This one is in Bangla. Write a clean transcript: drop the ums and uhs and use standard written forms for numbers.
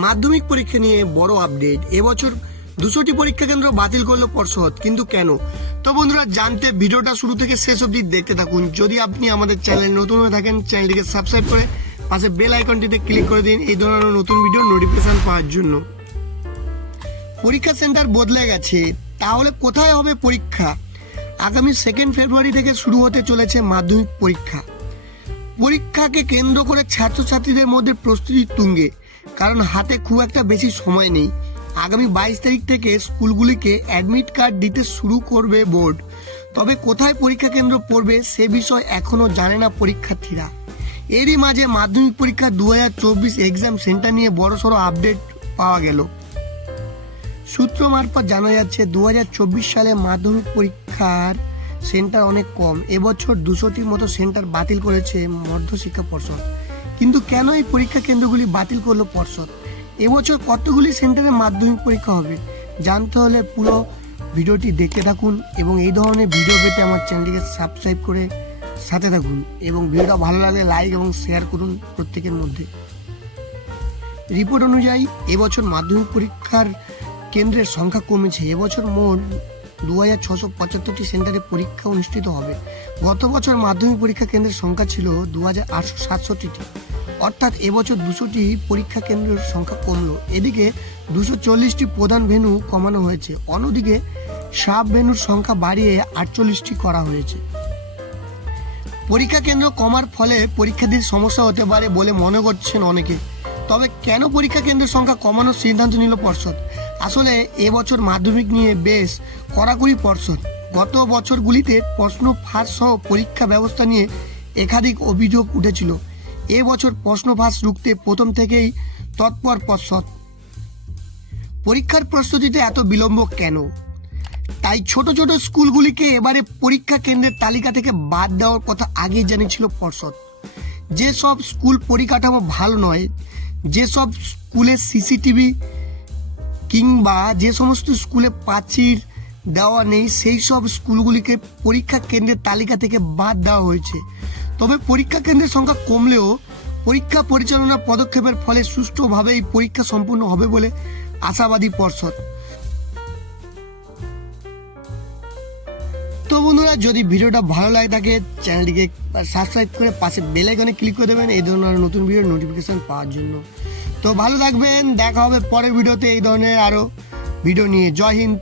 মাধ্যমিক পরীক্ষা নিয়ে বড় আপডেট। এবছর 200টি পরীক্ষা কেন্দ্র বাতিল করলো পর্ষদ, কিন্তু কেন? তো বন্ধুরা, জানতে ভিডিওটা শুরু থেকে শেষ অবধি দেখতে থাকুন। যদি আপনি আমাদের চ্যানেল নতুন হয়ে থাকেন, চ্যানেলটিকে সাবস্ক্রাইব করে পাশে বেল আইকনটিতে ক্লিক করে দিন এই ধরনের নতুন ভিডিও নোটিফিকেশন পাওয়ার জন্য। পরীক্ষা সেন্টার বদলে গেছে, তাহলে কোথায় হবে পরীক্ষা? আগামী 2 ফেব্রুয়ারি থেকে শুরু হতে চলেছে মাধ্যমিক পরীক্ষা। পরীক্ষাকে কেন্দ্র করে ছাত্রছাত্রীদের মধ্যে প্রস্তুতি তুঙ্গে, কারণ হাতে খুব একটা বেশি সময় নেই। আগামী 22 তারিখ থেকে স্কুলগুলিকে অ্যাডমিট কার্ড দিতে শুরু করবে বোর্ড। তবে কোথায় পরীক্ষা কেন্দ্র পড়বে সে বিষয় এখনও জানে না পরীক্ষার্থীরা। এরই মাঝে মাধ্যমিক পরীক্ষা 2024 এক্সাম সেন্টার নিয়ে বড়সড় আপডেট পাওয়া গেল। সূত্র মারফত জানা যাচ্ছে 2024 সালে মাধ্যমিক পরীক্ষার সেন্টার অনেক কম। এবছর 200টির মতো সেন্টার বাতিল করেছে মধ্যশিক্ষা পর্ষদ। কিন্তু কেন এই পরীক্ষা কেন্দ্রগুলি বাতিল করলো পর্ষদ? এবছর কতগুলি সেন্টারে মাধ্যমিক পরীক্ষা হবে? জানতে হলে পুরো ভিডিওটি দেখতে থাকুন এবং এই ধরনের ভিডিও পেতে আমার চ্যানেলটিকে সাবস্ক্রাইব করে সাথে থাকুন এবং ভিডিওটা ভালো লাগলে লাইক এবং শেয়ার করুন প্রত্যেকের মধ্যে। রিপোর্ট অনুযায়ী এবছর মাধ্যমিক পরীক্ষার কেন্দ্রের সংখ্যা কমেছে। এবছর মোট 2675টি সেন্টারে পরীক্ষা অনুষ্ঠিত হবে। গত বছর মাধ্যমিক পরীক্ষা কেন্দ্রের সংখ্যা ছিল 2867টি, অর্থাৎ এবছর 200টি পরীক্ষা কেন্দ্রের সংখ্যা কমলো। এদিকে 240টি প্রধান ভেন্যু কমানো হয়েছে, অন্যদিকে সাব ভেন্যুর সংখ্যা বাড়িয়ে 48টি করা হয়েছে। পরীক্ষা কেন্দ্র কমার ফলে পরীক্ষার্থীর সমস্যা হতে পারে বলে মনে করছেন অনেকে। তবে কেন পরীক্ষা কেন্দ্রের সংখ্যা কমানোর সিদ্ধান্ত নিল পর্ষদ? আসলে এবছর মাধ্যমিক নিয়ে বেশ কড়াকড়ি পর্ষদ। গত বছরগুলিতে প্রশ্ন ফাঁস সহ পরীক্ষা ব্যবস্থা নিয়ে একাধিক অভিযোগ উঠেছিল। এবছর প্রশ্ন ফাঁস রুখতে প্রথম থেকেই তৎপর পর্ষদ। পরীক্ষার প্রস্তুতিতে এত বিলম্ব কেন? তাই ছোট ছোট স্কুলগুলিকে এবারে পরীক্ষা কেন্দ্রের তালিকা থেকে বাদ দেওয়ার কথা আগেই জানিয়েছিল পর্ষদ। যেসব স্কুল পরিকাঠামো ভালো নয়, যেসব স্কুলে সিসিটিভি কিংবা যে সমস্ত স্কুলে প্রাচীর দেওয়া নেই, সেই সব স্কুলগুলিকে পরীক্ষা কেন্দ্রের তালিকা থেকে বাদ দেওয়া হয়েছে। তবে পরীক্ষা কেন্দ্রের সংখ্যা কমলেও পরীক্ষা পরিচালনা পদক্ষেপের ফলে সুষ্ঠুভাবে এই পরীক্ষা সম্পূর্ণ হবে বলে আশাবাদী পর্ষদ। তো বন্ধুরা, যদি ভিডিওটা ভালো লাগে থাকে চ্যানেলটিকে সাবস্ক্রাইব করে পাশে বেল আইকনে ক্লিক করে দেবেন এই ধরনের নতুন ভিডিওর নোটিফিকেশন পাওয়ার জন্য। তো ভালো থাকবেন, দেখা হবে পরের ভিডিওতে এই ধরনের আরও ভিডিও নিয়ে। জয় হিন্দ।